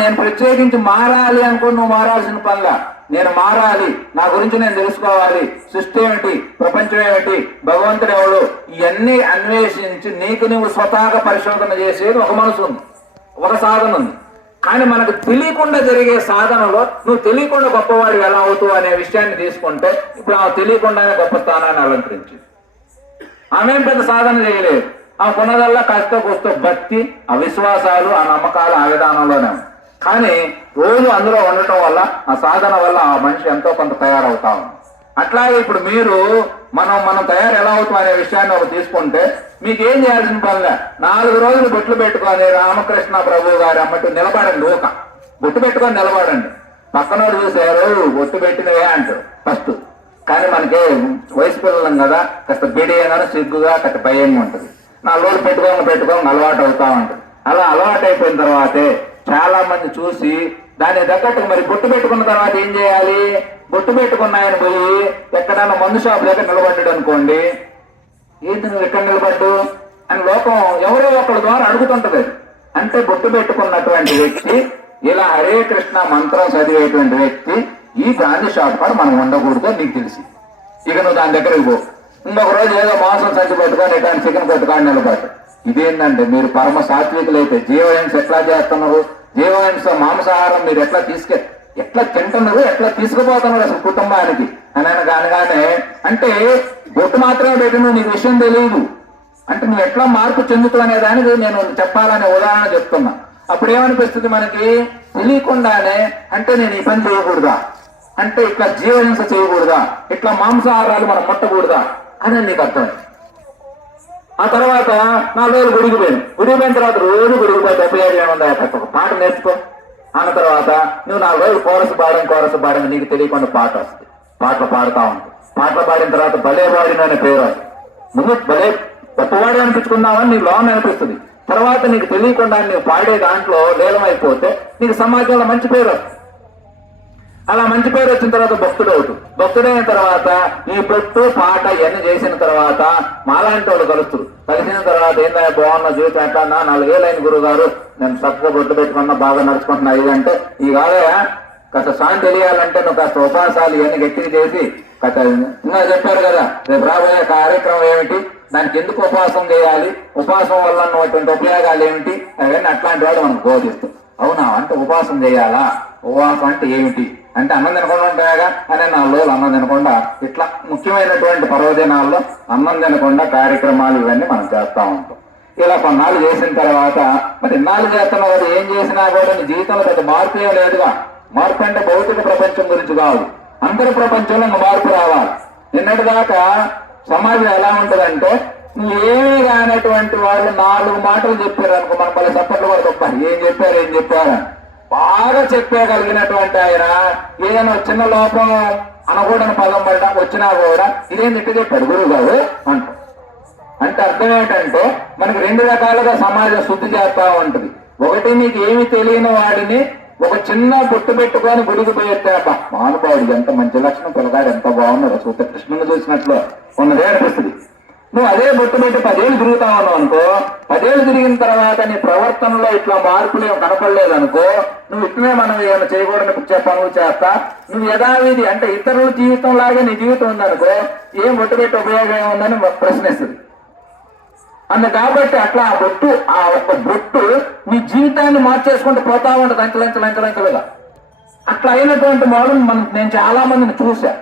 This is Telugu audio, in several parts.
నేను ప్రత్యేకించి మారాలి అనుకుని నువ్వు మారాల్సిన పనిలా. నేను మారాలి, నా గురించి నేను తెలుసుకోవాలి, సృష్టి ఏమిటి, ప్రపంచం ఏమిటి, భగవంతుడు ఎవడు, ఇవన్నీ అన్వేషించి నీకు నువ్వు స్వతహాగా పరిశోధన చేసేది ఒక మనసు ఉంది, ఒక సాధన ఉంది. కానీ మనకు తెలియకుండా జరిగే సాధనలో నువ్వు తెలియకుండా గొప్పవాడు ఎలా అవుతావు అనే విషయాన్ని తీసుకుంటే ఇప్పుడు ఆమె తెలియకుండానే గొప్ప స్థానాన్ని అలంకరించింది. ఆమెం పెద్ద సాధన చేయలేదు. ఆమె కొన్నదల్లా కాస్త కోస్తో భక్తి, ఆ విశ్వాసాలు, ఆ నమ్మకాలు, ఆ విధానంలోనే. కానీ రోజు అందులో ఉండటం వల్ల, ఆ సాధన వల్ల ఆ మనిషి ఎంతో కొంత తయారవుతా ఉంది. అట్లాగే ఇప్పుడు మీరు మనం తయారు ఎలా అవుతాం అనే విషయాన్ని ఒక తీసుకుంటే మీకేం చేయాల్సిన పనిలే. 4 రోజులు బొట్లు పెట్టుకొని రామకృష్ణ ప్రభు గారు అమ్మట్టు నిలబడండి. బొట్టు పెట్టుకొని నిలబడండి. పక్కనోడు చూసారు బొట్టు పెట్టినవే అంటారు ఫస్ట్. కానీ మనకి వయసు పిల్లలం కదా, కాస్త బిడియగా, సిగ్గుగా, కాస్త భయంగా ఉంటుంది. 4 రోజులు పెట్టుకొని అలవాటు అవుతా ఉంటుంది. అలా అలవాటు అయిపోయిన తర్వాతే చాలా మంది చూసి దానికి తగ్గట్టు మరి బొట్టు పెట్టుకున్న తర్వాత ఏం చేయాలి? బొట్టు పెట్టుకున్న ఆయన పోయి ఎక్కడన్నా మందు షాప్ దగ్గర నిలబడ్డాడు అనుకోండి, ఏంటి నువ్వు ఎక్కడ నిలబడ్డు అని లోకం ఎవరో ఒకరి ద్వారా అడుగుతుంటది. అంటే బొట్టు పెట్టుకున్నటువంటి వ్యక్తి, ఇలా హరే కృష్ణ మంత్రం చదివేటువంటి వ్యక్తి ఈ గాంధీ షాప్ కాడ మనం ఉండకూడదు నీకు తెలిసి, ఇక నువ్వు దాని దగ్గరికి పో. ఇంకొక రోజు ఏదో మాంసం సంచి పెట్టుకొని ఇట్లాంటి చికెన్ పెట్టుకొని నిలబడ్డు. ఇదేంటంటే మీరు పరమ సాత్వికులైతే జీవహింస ఎట్లా చేస్తున్నారు? జీవహింస మాంసాహారం మీరు ఎట్లా తింటున్నారు, ఎట్లా తీసుకుపోతున్నారు అసలు కుటుంబానికి అని అనగానే, అంటే బొట్టు మాత్రమే పెట్టిన నీకు విషయం తెలియదు అంటే నువ్వు ఎట్లా మార్పు చెందుతావు అనే దానికి నేను చెప్పాలనే ఉదాహరణ చెప్తున్నా. అప్పుడు ఏమనిపిస్తుంది మనకి? తెలియకుండానే అంటే నేను ఈ పని చేయకూడదా, అంటే ఇట్లా జీవహింస చేయకూడదా, ఇట్లా మాంసాహారాలు మనం ముట్టకూడదా అని నీకు అర్థమైంది. ఆ తర్వాత 4 రోజులు గుడికి పోయిన తర్వాత రోజు గుడికి పోయి 75 ఏముందా ఒక పాట నేర్చుకో. అన్న తర్వాత నువ్వు 4 రోజులు కోరసు పాడని నీకు తెలియకుండా పాట వస్తుంది. పాటలు పాడుతా ఉంటావు. పాటలు పాడిన తర్వాత భలే వాడిన అనే పేరు వస్తుంది. ముందు భలే గొప్పవాడి అనిపించుకుందామని నీకు లోన్ అనిపిస్తుంది. తర్వాత నీకు తెలియకుండా నీవు పాడే దాంట్లో లీలమైపోతే నీకు సమాజంలో మంచి పేరు వస్తుంది. అలా మంచి పేరు వచ్చిన తర్వాత భక్తుడైన తర్వాత ఈ పొట్టు పాట ఇవన్నీ చేసిన తర్వాత మాలాంటి వాళ్ళు కలుస్తారు. కలిసిన తర్వాత ఏంటంటే బాగున్న జీవితం ఎట్లా 4 ఏళ్ళైన గురువు గారు నేను చక్కగా బొట్టు పెట్టుకున్నా, బాగా నడుచుకుంటున్నా. ఇదంటే ఈ కాదయా కాస్త శాంతి తెలియాలంటే నువ్వు కాస్త ఉపాసాలు ఇవన్నీ గట్టిగా చేసి కాస్త ఇంకా చెప్పారు కదా రేపు రాబోయే కార్యక్రమం ఏమిటి, దానికి ఎందుకు ఉపవాసం చేయాలి, ఉపవాసం వల్ల ఉన్నటువంటి ఉపయోగాలు ఏమిటి, అవన్నీ అట్లాంటి వాడు మనకు బోధిస్తాం. అవునా అంటే ఉపవాసం చేయాలా, ఉపవాసం అంటే ఏమిటి అంటే అన్నం తినకుండా ఉంటాయగా అనే 4 రోజులు అన్నం తినకుండా, ఇట్లా ముఖ్యమైనటువంటి పర్వదినాల్లో అన్నం తినకుండా కార్యక్రమాలు ఇవన్నీ మనం చేస్తూ ఉంటాం. ఇలా కొన్నాళ్ళు చేసిన తర్వాత మరి ఇన్నాళ్ళు చేస్తున్న వాడు ఏం చేసినా కూడా నీ జీవితంలో పెద్ద మార్పు ఏం లేదుగా. మార్పు అంటే భౌతిక ప్రపంచం గురించి కాదు, అందరి ప్రపంచంలో మార్పు రావాలి. నిన్నటిదాకా సమాజం ఎలా ఉంటుందంటే ఏమీ కానటువంటి వాళ్ళు 4 మాటలు చెప్పారు అనుకో, మన మళ్ళీ సప్పట్లు కూడా చెప్పారు ఏం చెప్పారు బాగా చెప్పగలిగినటువంటి ఆయన ఏదైనా చిన్న లోపం అనకూడని పదం పడ్డ వచ్చినా కూడా ఇదేం ఇట్లా చెప్పాడు గురువు గారు అంటారు. అంటే అర్థం ఏంటంటే మనకి 2 రకాలుగా సమాజం శుద్ధి చేస్తా ఉంటుంది. ఒకటి నీకు ఏమి తెలియని వాడిని ఒక చిన్న బొట్టు పెట్టుకొని గుడికి పోయేస్తాక మానుభావుడు ఎంత మంచి లక్షణం, పిల్లగాడు ఎంత బాగున్నాడు, సూత్ర కృష్ణుని చూసినట్లు ఉన్నదే అనిపిస్తుంది. నువ్వు అదే బొట్టు పెట్టి 10 ఏళ్ళు తిరుగుతా ఉన్నావు అనుకో, 10 ఏళ్ళు తిరిగిన తర్వాత నీ ప్రవర్తనలో ఇట్లా మార్పులు ఏమి కనపడలేదనుకో, నువ్వు ఇట్లనే మనం ఏమైనా చేయకూడని పనులు చేస్తా, నువ్వు యథావిధి అంటే ఇతరుల జీవితం లాగే నీ జీవితం ఉందనుకో, ఏం బొట్టు పెట్టి ఉపయోగం ఉందని ప్రశ్నిస్తుంది. కాబట్టి అట్లా ఆ ఒక్క బొట్టు నీ జీవితాన్ని మార్చేసుకుంటూ పోతా ఉంటుంది అంచెలంచెలుగా. అట్లా అయినటువంటి వాళ్ళు నేను చాలా మందిని చూసా.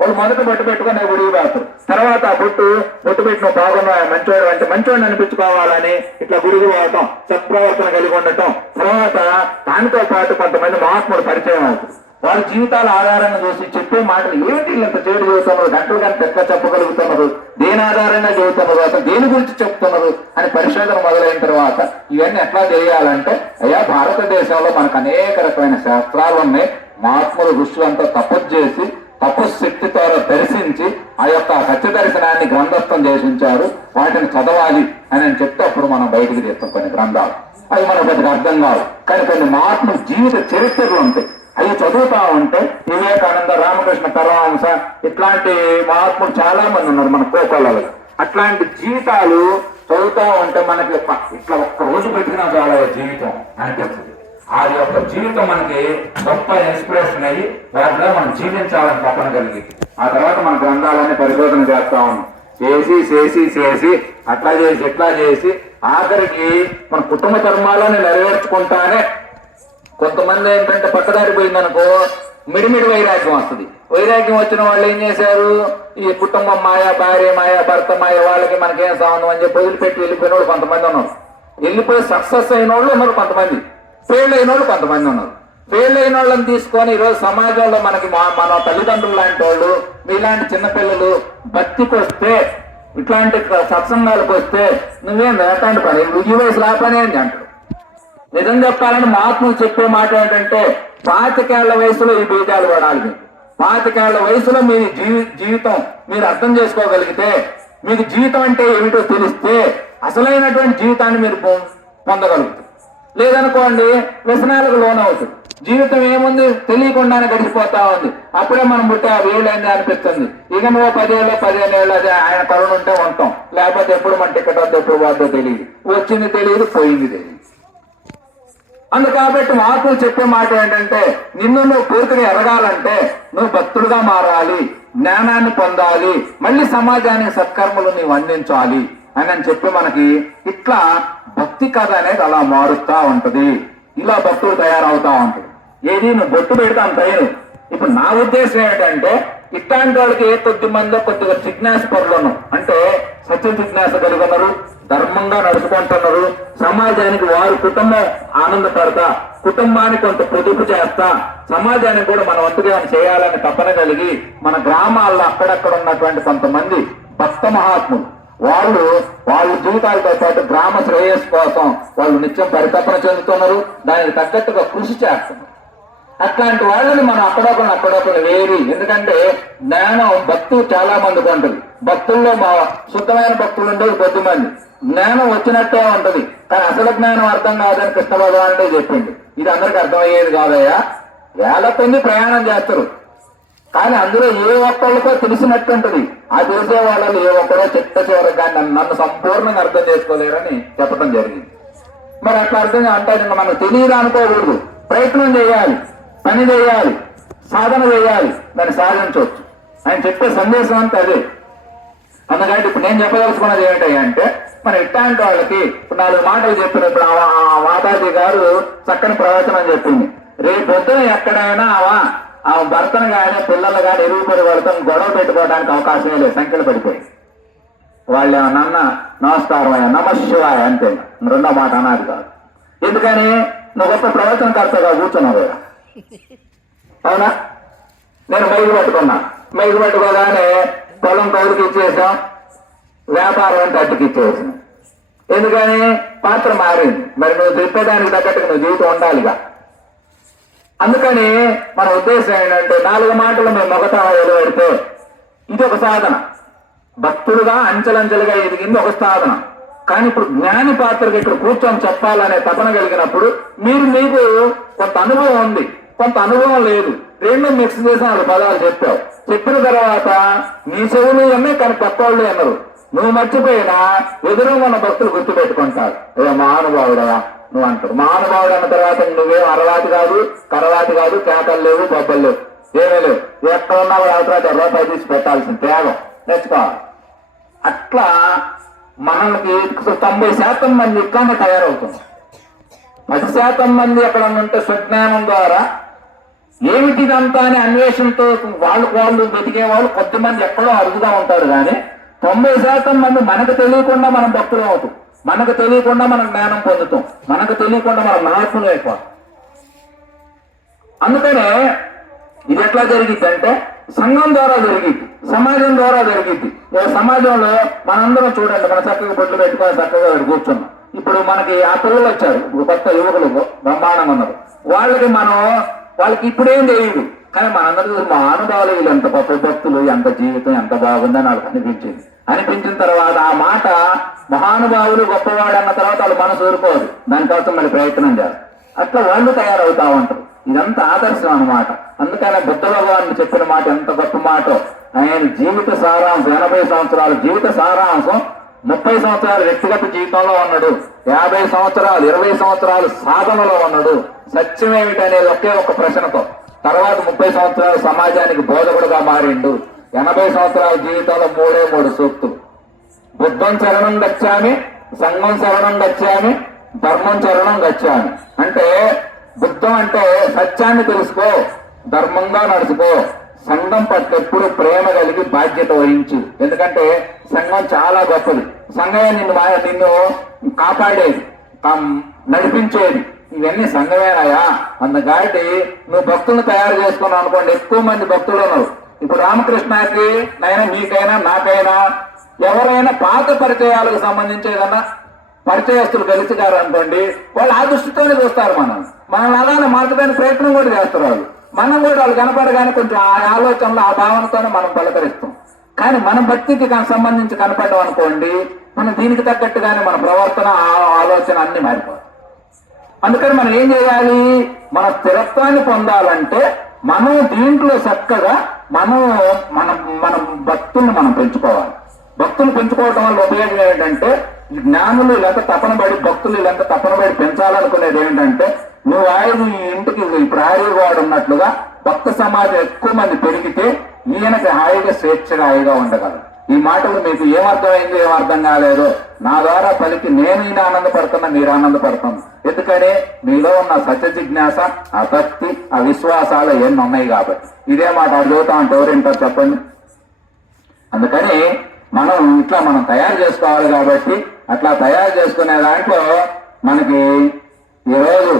వాళ్ళు మొదట బొట్టు పెట్టుకుని గుడికి పోతారు, తర్వాత ఆ బొట్టు పెట్టిన బాగున్నా మంచివాడు అంటే మంచివాడిని అనిపించుకోవాలని ఇట్లా గుడికి పోవటం, సత్ప్రవర్తన కలిగి ఉండటం. తర్వాత దానితో పాటు కొంతమంది మహాత్ముడు పరిచయం అవుతుంది. వాళ్ళ జీవితాల ఆధారంగా చూసి చెప్పే మాటలు ఏమిటి ఇంత చేడు చదువుతున్నారు, గంటలు గంట ఎట్లా చెప్పగలుగుతున్నారు, దేని ఆధారంగా చదువుతున్నారు, అసలు దేని గురించి చెప్తున్నారు అని పరిశోధన మొదలైన తర్వాత ఇవన్నీ ఎట్లా చేయాలంటే అయ్యా భారతదేశంలో మనకు అనేక రకమైన శాస్త్రాలు ఉన్నాయి. మహాత్ములు ఋషులంతా తపస్సు చేసి తపశక్తితో దర్శించి ఆ యొక్క సత్య దర్శనాన్ని గ్రంథస్థం చేసి ఉంచారు. వాటిని చదవాలి అని చెప్తే అప్పుడు మనం బయటికి తీస్తాం కొన్ని గ్రంథాలు. అవి మనకు పెద్దగా అర్థం కావు, కానీ కొన్ని మహాత్ముల జీవిత చరిత్రలు ఉంటాయి. అవి చదువుతా ఉంటే వివేకానంద, రామకృష్ణ పరమహంస ఇట్లాంటి మహాత్ములు చాలా మంది ఉన్నారు మన కోకొల్లలో. అట్లాంటి జీవితాలు చదువుతా ఉంటే మనకి ఇట్లా ఒక్క రోజు పెట్టినా చాలా జీవితం అనిపిస్తుంది. ఆ యొక్క జీవితం మనకి గొప్ప ఇన్స్పిరేషన్ అయ్యి వాటిలో మనం జీవించాలని తపన కలిగి ఆ తర్వాత మన గ్రంథాలన్నీ పరిశోధన చేస్తా ఉన్నాం. చేసి అట్లా చేసి ఇట్లా చేసి ఆఖరికి మన కుటుంబ ధర్మాలను నెరవేర్చుకుంటానే కొంతమంది ఏంటంటే పక్కదారి పోయిందనుకో మిడిమిడి వైరాగ్యం వస్తుంది. వైరాగ్యం వచ్చిన వాళ్ళు ఏం చేశారు, ఈ కుటుంబం మాయా, భార్య మాయా, భర్త మాయా, వాళ్ళకి మనకేం సంబంధం అని చెప్పి వదిలిపెట్టి వెళ్ళిపోయిన వాళ్ళు కొంతమంది ఉన్నారు. వెళ్ళిపోయి సక్సెస్ అయిన వాళ్ళు ఉన్నారు కొంతమంది, ఫెయిల్ అయిన వాళ్ళు కొంతమంది ఉన్నారు. ఫెయిల్ అయిన వాళ్ళని తీసుకొని ఈరోజు సమాజంలో మనకి మన తల్లిదండ్రులు లాంటి వాళ్ళు, మీలాంటి చిన్నపిల్లలు భక్తికి వస్తే, ఇట్లాంటి సత్సంగాలకు వస్తే నువ్వేం వేటాంటి పని, నువ్వు ఈ వయసు రాపని అని అంటారు. నిజం చెప్పాలని మహాత్ములు చెప్పే మాట ఏంటంటే 25 వయసులో ఈ బీజాలు పడాలి. మీకు 25 వయసులో మీ జీవితం మీరు అర్థం చేసుకోగలిగితే, మీకు జీవితం అంటే ఏమిటో తెలిస్తే అసలైనటువంటి జీవితాన్ని మీరు పొందగలుగుతారు. లేదనుకోండి వ్యసనాలకు లోనవుతుంది. జీవితం ఏముంది తెలియకుండానే గడిచిపోతా ఉంది. అప్పుడే మనం పుట్టే 5 ఏళ్ళు అయింది అనిపిస్తుంది. ఇక నువ్వు 10 ఏళ్ళు 15 ఏళ్ళు అదే ఆయన కరుణ ఉంటే ఉంటాం, లేకపోతే ఎప్పుడు మన టికెట్ వద్ద ఎప్పుడు వద్దో తెలియదు, వచ్చింది తెలియదు, పోయింది తెలియదు. కాబట్టి మహాత్ములు చెప్పే మాట ఏంటంటే, నిన్ను నువ్వు పూర్తిగా ఎదగాలంటే నువ్వు భక్తుడుగా మారాలి, జ్ఞానాన్ని పొందాలి, మళ్ళీ సమాజానికి సత్కర్మలు నీవు అందించాలి అని చెప్పి మనకి ఇట్లా భక్తి కథ అనేది అలా మారుస్తా ఉంటది. ఇలా భక్తుడు తయారవుతా ఉంటుంది. ఏది నువ్వు బొట్టు పెడితే అంత అయ్యను. ఇప్పుడు నా ఉద్దేశం ఏంటంటే, ఇట్లాంటి వాళ్ళకి కొద్ది మంది కొద్దిగా జిజ్ఞాస పరులను, అంటే సత్య జిజ్ఞాస కలిగి ఉన్నారు, ధర్మంగా నడుచుకుంటున్నారు, సమాజానికి వారు కుటుంబం ఆనందపడతా, కుటుంబానికి కొంత పొదుపు చేస్తా, సమాజానికి కూడా మన వంతుగా చేయాలని తపన కలిగి మన గ్రామాల్లో అక్కడక్కడ ఉన్నటువంటి కొంతమంది భక్త మహాత్ములు వాళ్ళ జీవితాలతో పాటు గ్రామ శ్రేయస్సు కోసం వాళ్ళు నిత్యం పరితపన చెందుతున్నారు, దానికి తగ్గట్టుగా కృషి చేస్తున్నారు. అట్లాంటి వాళ్ళని మనం అక్కడొకరు వేరి, ఎందుకంటే జ్ఞానం భక్తులు చాలా మందికి ఉంటుంది. భక్తుల్లో శుద్ధమైన భక్తులు ఉండేది కొద్ది మంది. జ్ఞానం వచ్చినట్టే ఉంటది, కానీ అసలు జ్ఞానం అర్థం కాదని కృష్ణ భగవానుడే చెప్పింది. ఇది అందరికి అర్థమయ్యేది కాదయ్యా. 1000 ప్రయాణం చేస్తారు, కానీ అందులో ఏ ఒక్కళ్ళకో తెలిసినట్టు ఉంటుంది. ఆ తెలిసే వాళ్ళు ఏ ఒక్కరో చిట్ట చివరికి కానీ నన్ను సంపూర్ణంగా అర్థం చేసుకోలేరని చెప్పడం జరిగింది. మరి అట్లా అర్థం అంటే మనకు తెలియదు అనుకోకూడదు, ప్రయత్నం చేయాలి, పని చేయాలి, సాధన చేయాలి, దాన్ని సాధించవచ్చు. ఆయన చెప్పే సందేశం అంతా అదే. అందుకంటే ఇప్పుడు నేను చెప్పదలుచుకున్నది ఏమిటంటే, మన ఇట్లాంటి వాళ్ళకి 4 మాటలు చెప్పినప్పుడు ఆ మాతాజీ గారు చక్కని ప్రవచనం చెప్పింది. రేపు పొద్దున ఎక్కడైనా ఆ భర్తను కానీ పిల్లలు కానీ ఎరుగుపడి వాళ్ళతో గొడవ పెట్టుకోవడానికి అవకాశమే లేదు, సంఖ్యలు పడిపోయి. వాళ్ళు ఏమన్నా నమస్కారం అయ్యా, నమశివాయ అంతే, 2వ మాట అనాది కాదు. ఎందుకని నువ్వు గొప్ప ప్రవచనకర్తగా కూర్చున్నావు, అవునా? నేను మైకు పట్టుకున్నా, మైకు పట్టుకోగానే పొలం కౌలుకి ఇచ్చేసాం, వ్యాపారం అంటే అట్టుకి ఇచ్చేసాం. ఎందుకని పాత్ర మారింది. మరి నువ్వు చెప్పేదానికి తగ్గట్టుగా నువ్వు జీవితం ఉండాలిగా. అందుకని మన ఉద్దేశం ఏంటంటే 4 మాటలు మేము మొగతా వెలువడితే ఇది ఒక సాధన. భక్తుడుగా అంచెలంచెలుగా ఎదిగింది ఒక సాధన. కానీ ఇప్పుడు జ్ఞాని పాత్రకి ఇక్కడ కూర్చొని చెప్పాలనే తపన కలిగినప్పుడు మీకు కొంత అనుభవం ఉంది, కొంత అనుభవం లేదు, 2 మిక్స్ చేసి 4 పదాలు చెప్పావు. చెప్పిన తర్వాత నీ చెవులు అన్నీ కానీ కొత్త వాళ్ళు అన్నారు. నువ్వు మర్చిపోయినా ఎదురు ఉన్న భక్తులు గుర్తుపెట్టుకుంటారు. ఏ మహానుభావుడా నువ్వు అంటారు. మహానుభావుడు అన్న తర్వాత నువ్వేం అరవాతి కాదు, కరవాతి కాదు, కేకలు లేవు, బొబ్బలు లేవు, ఏమీ లేవు. ఎక్కడ ఉన్నా ఆ తర్వాత రూపాయి తీసి పెట్టాల్సిన త్యాగం నేర్చుకోవాలి. అట్లా మనకి 90% మంది ఇట్లానే తయారవుతుంది. 10% మంది ఎక్కడ ఉంటే స్వజ్ఞానం ద్వారా ఏమిటి ఇదంతా అని అన్వేషణతో వాళ్ళు వెతికే వాళ్ళు కొద్దిమంది ఎక్కడో అరుదుగా ఉంటారు. కానీ 90% మంది మనకు తెలియకుండా మనం భక్తులు అవుతాం, మనకు తెలియకుండా మనం జ్ఞానం పొందుతాం, మనకు తెలియకుండా మనం నాశనం అయిపోతాం. అందుకనే ఇది ఎట్లా జరిగిద్ది అంటే సంఘం ద్వారా జరిగిద్ది, సమాజం ద్వారా జరిగిద్ది. సమాజంలో మనందరం చూడండి, మన చక్కగా బొట్లు పెట్టుకొని చక్కగా కూర్చున్నాం. ఇప్పుడు మనకి ఆ పిల్లలు వచ్చారు, కొత్త యువకులు బ్రహ్మాండంగా ఉన్నారు. వాళ్ళకి ఇప్పుడేం తెలియదు, కానీ మనందరూ మహానుభావులు వీళ్ళు ఎంత గొప్ప భక్తులు, ఎంత జీవితం ఎంత బాగుందని వాళ్ళకి అనిపించిన తర్వాత ఆ మాట మహానుభావులు గొప్పవాడు అన్న తర్వాత వాళ్ళు మనసు ఊరుకోదు, దానికోసం మళ్ళీ ప్రయత్నం చేయాలి. అట్లా వాళ్ళు తయారవుతా ఉంటారు. ఇదంతా ఆదర్శం అన్నమాట. అందుకనే బుద్ధ భగవాన్ చెప్పిన మాట ఎంత గొప్ప మాట. ఆయన జీవిత సారాంశం 80 సంవత్సరాల జీవిత సారాంశం 30 సంవత్సరాలు వ్యక్తిగత జీవితంలో ఉన్నాడు, 50 సంవత్సరాలు 20 సంవత్సరాలు సాధనలో ఉన్నాడు. సత్యం ఏమిటనేది ఒకే ఒక ప్రశ్నతో తర్వాత 30 సంవత్సరాలు సమాజానికి బోధకుడుగా మారిండు. 80 సంవత్సరాల జీవితంలో 3 సూక్తులు. బుద్ధం శరణం గచ్చామి, సంఘం శరణం గచ్చామి, ధర్మం శరణం గచ్చామి. అంటే బుద్ధం అంటే సత్యాన్ని తెలుసుకో, ధర్మంగా నడుచుకో, సంఘం పట్ల ఎప్పుడు ప్రేమ కలిగి బాధ్యత వహించు. ఎందుకంటే సంఘం చాలా గొప్పది. సంఘమే నిన్ను కాపాడేది, నడిపించేది. ఇవన్నీ సంఘమేనాయా. అందుకాటి నువ్వు భక్తులను తయారు చేసుకున్నావు అనుకోండి, ఎక్కువ మంది భక్తులు ఉన్నారు. ఇప్పుడు రామకృష్ణకి నైనా మీకైనా నాకైనా ఎవరైనా పాత పరిచయాలకు సంబంధించి ఏదన్నా పరిచయస్తులు కలిసిగారు అనుకోండి, వాళ్ళు ఆ దృష్టితోనే చూస్తారు. మనల్ని అలానే మార్చడానికి ప్రయత్నం కూడా చేస్తారు వాళ్ళు. మనం కూడా వాళ్ళు కనపడగానే కొంచెం ఆ ఆలోచనలో ఆ భావనతోనే మనం పలకరిస్తాం. కానీ మన భక్తికి సంబంధించి కనపడ్డాం అనుకోండి, మనం దీనికి తగ్గట్టుగానే మన ప్రవర్తన ఆలోచన అన్ని మారిపోతాయి. అందుకని మనం ఏం చేయాలి, మన స్థిరత్వాన్ని పొందాలంటే మనం దీంట్లో చక్కగా మన భక్తుల్ని మనం పెంచుకోవాలి. భక్తులు పెంచుకోవడం వల్ల ఉపయోగం ఏంటంటే, జ్ఞానులు ఇలాంటి తపన పడి భక్తులు ఇలాంటి తపన పడి పెంచాలనుకునేది ఏంటంటే, నువ్వు ఈ ఇంటికి ఇప్పుడు హాయిగా ఉన్నట్లుగా భక్త సమాజం ఎక్కువ మంది పెరిగితే ఈయనకి హాయిగా స్వేచ్ఛగా హాయిగా ఉండగలరు. ఈ మాటలు మీకు ఏమర్థమైంది ఏమర్థం కాలేదు నా ద్వారా పలికి నేను ఈయన ఆనందపడుతున్నా, మీరు ఆనందపడుతున్నా. ఎందుకని మీలో ఉన్న సత్య జిజ్ఞాస, ఆ భక్తి, ఆ విశ్వాసాలు ఎన్ని ఉన్నాయి కాబట్టి. ఇదే మాట అడుగుతా అంటే ఎవరింటారు చెప్పండి. అందుకని మనం తయారు చేసుకోవాలి. కాబట్టి అట్లా తయారు చేసుకునే దాంట్లో మనకి ఈరోజు